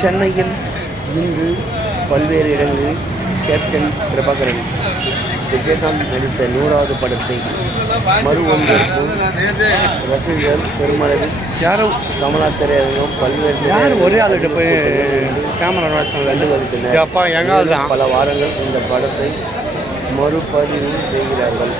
சென்னையில் இன்று பல்வேறு இடங்களில் கேப்டன் பிரபாகரன் விஜயகாந்த் நடித்த நூறாவது படத்தை மறு ஒன்றிற்கும் ரசிகர்கள் பெருமளவில் யாரும் கமலா திரையரங்கம் பல்வேறு யார் ஒரே ஆளுகிட்ட போய் கேமரா கண்டு வருகின்றனர். பல வாரங்கள் இந்த படத்தை மறுபதிவு செய்கிறார்கள்.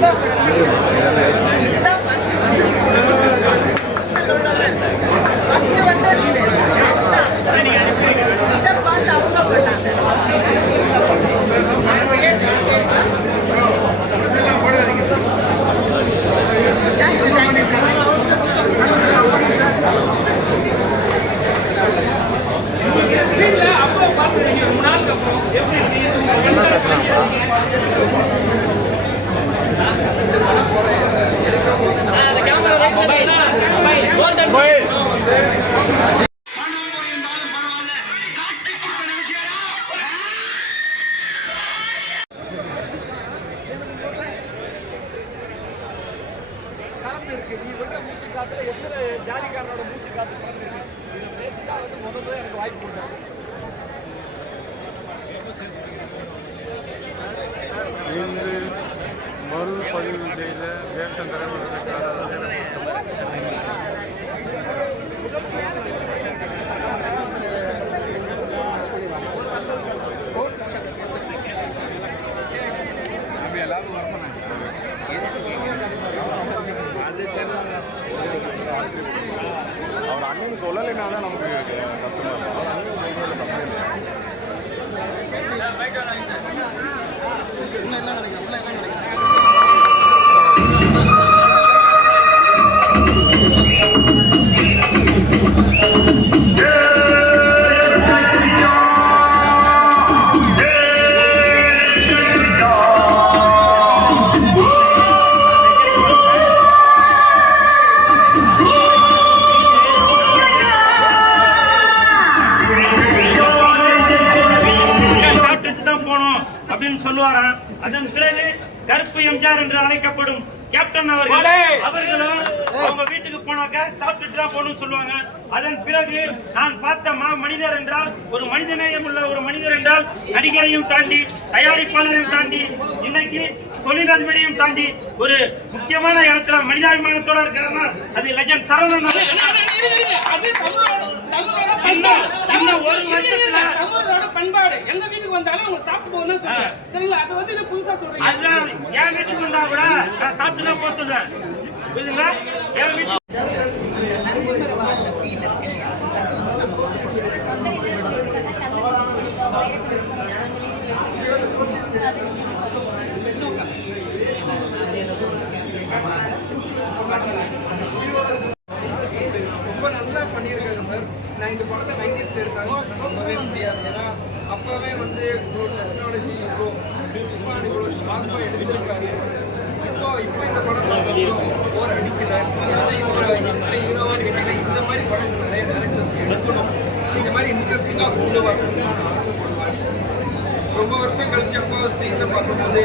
no. இன்று மறுபதிவு செய்த கேப்டன் தலைவர்களுக்கான ரசிகர்கள் சொல்லலைன்னா தான் நமக்கு அப்படின்னு சொல்லுவாராம் அதன் பிறகு கருப்பு எம்ஜிஆர் என்று அழைக்கப்படும் கேப்டன் அவர்கள் அவர்களும் அவங்க வீட்டுக்கு போனாக்க சாப்பிட்டுட்டு தான் போகணும்னு சொல்லுவாங்க. அதன் பிறகு நான் பார்த்த மா மனிதர் என்றால் ஒரு மனிதநேயம் உள்ள ஒரு மனிதர் என்றால் நடிகரையும் தாண்டி தயாரிப்பாளரையும் தாண்டி இன்னைக்கு தொழிலதிபரையும் தாண்டி ஒரு முக்கியமான இடத்துல மனிதாபிமானத்தோட இருக்கிறாங்கன்னா அது லெஜண்ட் சரவணன் இன்னும் ஒரு வருஷத்துல தமிழோட பண்பாடு. எந்த வீட்டுக்கு வந்தாலும் அவங்க சாப்பிட்டு போகணும் சொல்றேன் சரிங்களா? அது வந்து புதுசா சொல்றீங்க. அதுதான். என் வீட்டுக்கு வந்தா கூட நான் சாப்பிட்டு தான் போக சொல்றேன். புரியுதுங்களா? என் நல்லா பண்ணியிருக்காங்க சார் நான் இந்த படத்தை நைன்டிஸ்ல முடியாது ஏன்னா அப்போவே வந்து இவ்வளோ டெக்னாலஜி இவ்வளோ மியூசிக்கான இவ்வளோ ஷார்ப்பாக எடுத்திருக்காரு இப்போ இப்போ இந்த படம் பார்த்தப்போ போர் அடிக்கல ஏன்னா இப்போ ஹீரோவான்னு கேட்டீங்கன்னா இந்த மாதிரி படம் நிறைய டேரக்டர்ஸ் எடுக்கணும் இந்த மாதிரி இன்ட்ரெஸ்டிங்காக கொண்டு வரணும்னு நான் ஆசைப்படுவேன் ரொம்ப வருஷம் கழிச்சு அப்போ ஸ்க்ரீனில் பார்க்கும்போது